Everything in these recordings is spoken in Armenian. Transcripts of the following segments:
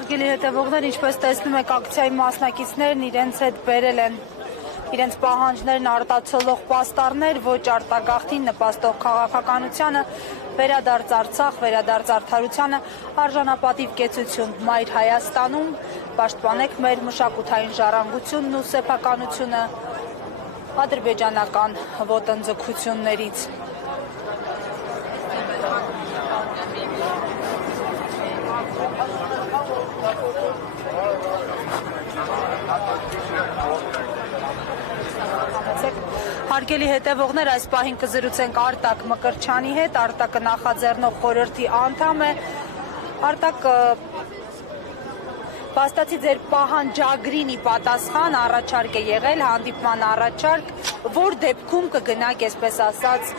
Հարգելի հետևողներ, ինչպես տեսնում եք, ակցիայի մասնակիցներն իրենց հետ բերել են իրենց պահանջներն արտացոլող պաստառներ, ոչ արտագաղթին նպաստող քաղաքականությանը, վերադարձ Արցախ, վերադարձ արդարությանը, արժանապատիվ կեցություն Մայր Հայաստանում, պաշտպանեք մեր մշակութային ժառանգությունն ու սեփականությունը ադրբեջանական ոտնձգություններից։ Հարգելի հետևողներ, այս պահին կզրուցենք Արտակ Մկրտչյանի հետ, Արտակը նախաձեռնող խորհրդի անդամ է։ Արտակ, փաստացի ձեր պահանջագրին ի պատասխան առաջարկ է եղել, հանդիպման առաջարկ, որ դեպքում կգնաք, այսպես ասած,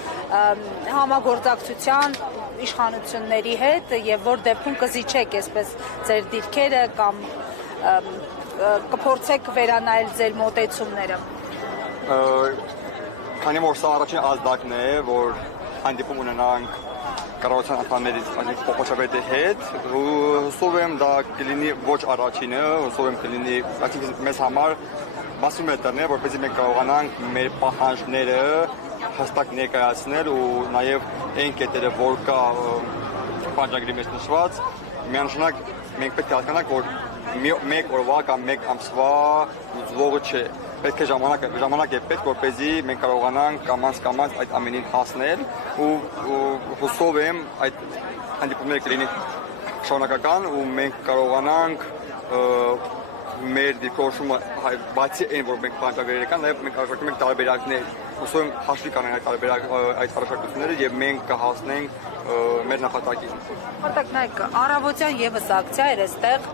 համագործակցության իշխանությունների հետ եւ որ դեպքում կզիջեք, այսպես ձեր դիրքերը կամ կփորձեք վերանայել ձեր մոտեցումները։ Քանի որ սա առաջին ազդակն է, որ հանդիպում ունենանք կառավարության անդամների փոխոչաբերդի հետ, հուսով եմ դա կլինի ոչ առաջինը, հուսով եմ կլինի մեզ համար մասիմետրն է, որպեսզի մենք կարողանանք մեր պահանջները հստակ ներկայացնել ու նաև այն կետերը, որ կա պահանջագրի մեջ նշված, միանշանակ մենք պետք է հասկանանք, որ մեկ օրվա կամ մեկ ամսվա լուծվողը չէ։ Պետք է ժամանակ է պետք, որպեսզի մենք կարողանանք կամաց այդ ամենին հասնել ու հուսով եմ այդ հանդիպումները կլինի շարունակական ու մենք կարողանանք մեր դիրքորոշումը բացի այն, որ մենք պահանջագրեր կան, նաև մենք առաջարկում ենք տարբերակներ, հուսով եմ հաշվի կանենք այդ առաջարկությունները եւ մենք կհասնենք մեր նպատակին։ Արտակ, նայեք, առավոտյան եւս ակցիա էր այստեղ,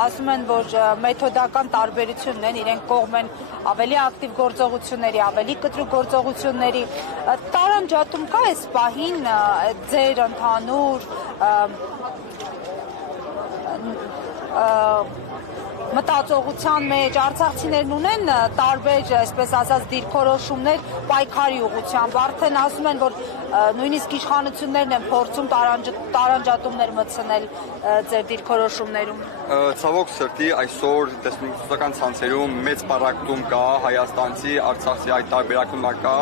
ասում են, որ մեթոդական տարբերությունն են, իրենք կողմ են ավելի ակտիվ գործողությունների, ավելի կտրուկ գործողությունների։ Տարանջատում կա այս պահին ձեր ընդհանուր մտածողության մեջ արցախցիներն ունեն տարբեր, այսպես ասած, դիրքորոշումներ պայքարի ուղղությամբ, արդեն ասում են, որ նույնիսկ իշխանություններն են փորձում տարանջատումներ մտցնել ձեր դիրքորոշումներում։ Ցավոք սրտի այսօր տեսնական ցանցերում մեծ պարակտում կա հայաստանցի, արցախցի այդ տարբերակումա կա։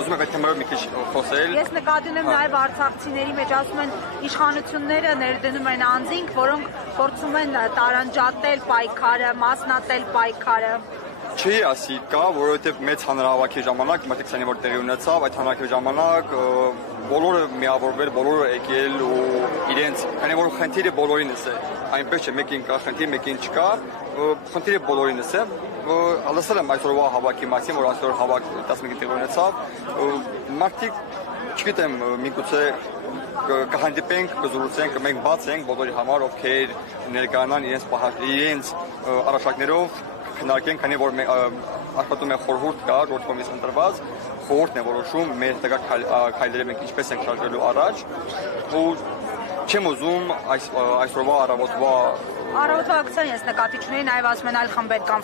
Ուզում եք այդ թեմայով մի քիչ խոսել։ Ես նկատի ունեմ նաև արցախցիների մեջ ասում են իշխանությունները ներդնում են անձինք, որոնք փորձում են տարանջատել պայքարը, մասնատել պայքարը։ Չի ասի կա, որովհետև մեծ հանրահավաքի ժամանակ, մտիկ սանի որ տեղի ունեցավ, այդ հանրահավաքի ժամանակ բոլորը միավորվել, բոլորը եկել ու իրենց, քանի որ խնդիրը բոլորինս է, այնպես չէ, մեկին կա խնդիր, մեկին չկա, խնդիրը բոլորինս է։ Լսել եմ այսօրվա հավաքի մասին, որ այսօր հավաք 11-ի տեղի ունեցավ, մարդիկ, չգիտեմ, միգուցե կհանդիպենք, կզրուցենք, մենք բաց ենք բոլորի համար, ովքեր ներկայանան իրենց առաջարկներով քննարկենք, քանի որ աշխատում է խորհուրդ կա, Ժորժ կոմիսիոն ընտրված, խորհուրդն է որոշում մեր հետագա քայլերը մենք ինչպես ենք շարժվելու առաջ, ու չեմ ուզում այսօրվա Առավոտվա ակցիան ես նկատի չունեի, նաև ասում են այլ խմբեր կամ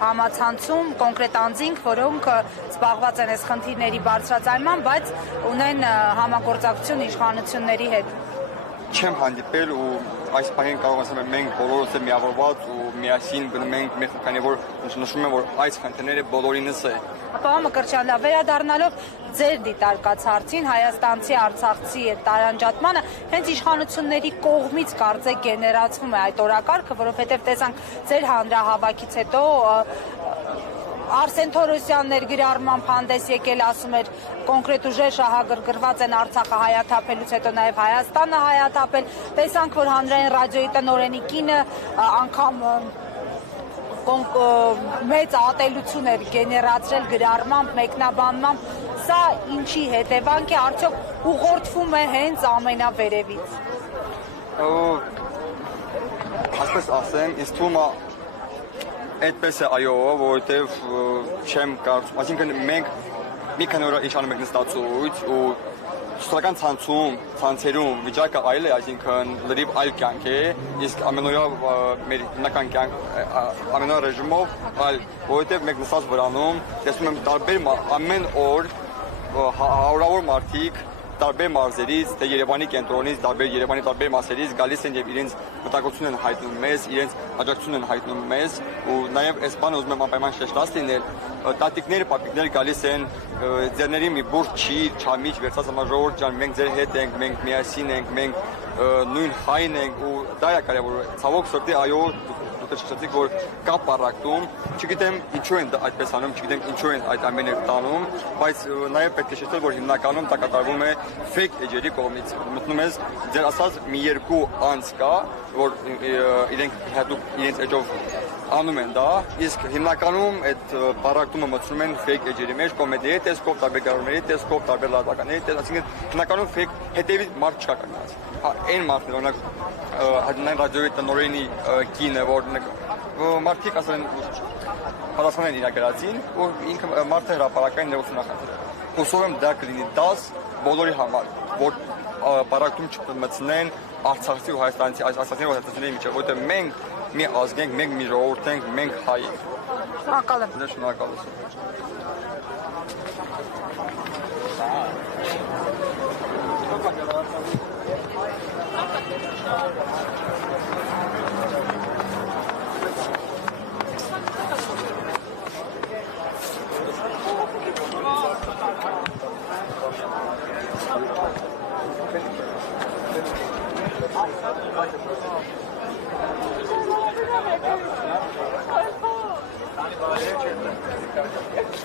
համացանցում կոնկրետ անձինք, որոնք զբաղված են այս խնդիրների բարձրացման, բայց ունեն համագործակցություն իշխանությունների հետ։ Չեմ հանդիպել ու այս պահին կարող ասեմ մենք բոլորս է միավորված ու միասին գնում ենք մեր քանի որ նշում եմ որ այս խնդիրները բոլորինս է։ Պարոն Մկրտչյան, վերադառնալով ձեր դիտարկած հարցին հայաստանցի արցախցի տարանջատմանը հենց իշխանությունների կողմից կարծեք գեներացվում է այդ օրակարգը, որովհետև տեսանք ձեր հանրահավաքից հետո Արսեն Թորոսյան ներգրավմամբ հանդես եկել, ասում էր կոնկրետ ուժեր շահագրգռված են Արցախը հայաթափելուց հետո նաև Հայաստանը հայաթափել, տեսանք, որ հանրային ռադիոյի տնօրենի կինը անգամ մեծ ատելություն էր գեներացրել գրառմամբ, մեկնաբանմամբ, սա ինչի հետևանք է, արդյոք ուղղորդվում է հենց ամենավերևից։ Ասպես ասեմ, ինձ թվում է այդպես է այո, որովհետև չեմ կարծում, այսինքն մենք մի քանի օր ինչ անում ենք նստածույց ու սոցիալական ցանցերում վիճակը այլ է, այսինքն լրիվ այլ կյանք է, իսկ ամենօրյա մեր հիմնական կյանք ամենօրյա ռեժիմով այլ, որովհետև մենք նստած վրանում տեսնում եմ տարբեր ամեն օր հարյուրավոր մարդիկ տարբեր մարզերից, թե Երևանի կենտրոնից, Երևանի տարբեր մասերից գալիս են եւ իրենց մտակցությունն են հայտնում մեզ, իրենց աջակցությունն են հայտնում մեզ, ու նաեւ այս բանը ուզում եմ անպայման շեշտած լինել, տատիկներ, պապիկներ գալիս են ձեռների մի բուր չամիջ վերցած համաժողովուրդ ջան, մենք ձեր հետ ենք, մենք միասին ենք, մենք նույն հայն ենք ու դա է կարևորը։ Ցավոք սրտի այո դուք շեշտեցիք, որ կա պարակտում, չգիտեմ ինչու են այդպես անում, չգիտեմ ինչու են այդ ամենը տանում, բայց նաև պետք է շեշտել, որ հիմնականում դա կատարվում է fake էջերի կողմից։ Մտնում ես ձեր ասած մի երկու անց կա, որ իրենք հատուկ իրենց էջով անում են դա, իսկ հիմնականում այդ պարակտումը մտցնում են fake էջերի մեջ, կոմեդիայի տեսքով, տարբեր գարունների տեսքով, տարբեր լատականների տեսքով, այսինքն հիմնականում fake հետևից մարդ չկա կանգնած։ Այն մարդն օրինակ հայտնային ռադիոյի տնօրենի կինը, որ մարդիկ ասեն պատասխանեն իր գրածին, ու ինքը մարդը հրապարակային ներողություն նախընտրել։ Հուսով եմ դա կլինի 10 բոլորի համար, որ պարակտում չմտցնեն արցախցի ու հայաստանցի հայաստանցիների միջև, որտեղ մենք մի ազգ ենք, մենք մի ժողովուրդ ենք, մենք հայ ենք։ Շնորհակալ եմ։ Շնորհակալություն։ Thank you.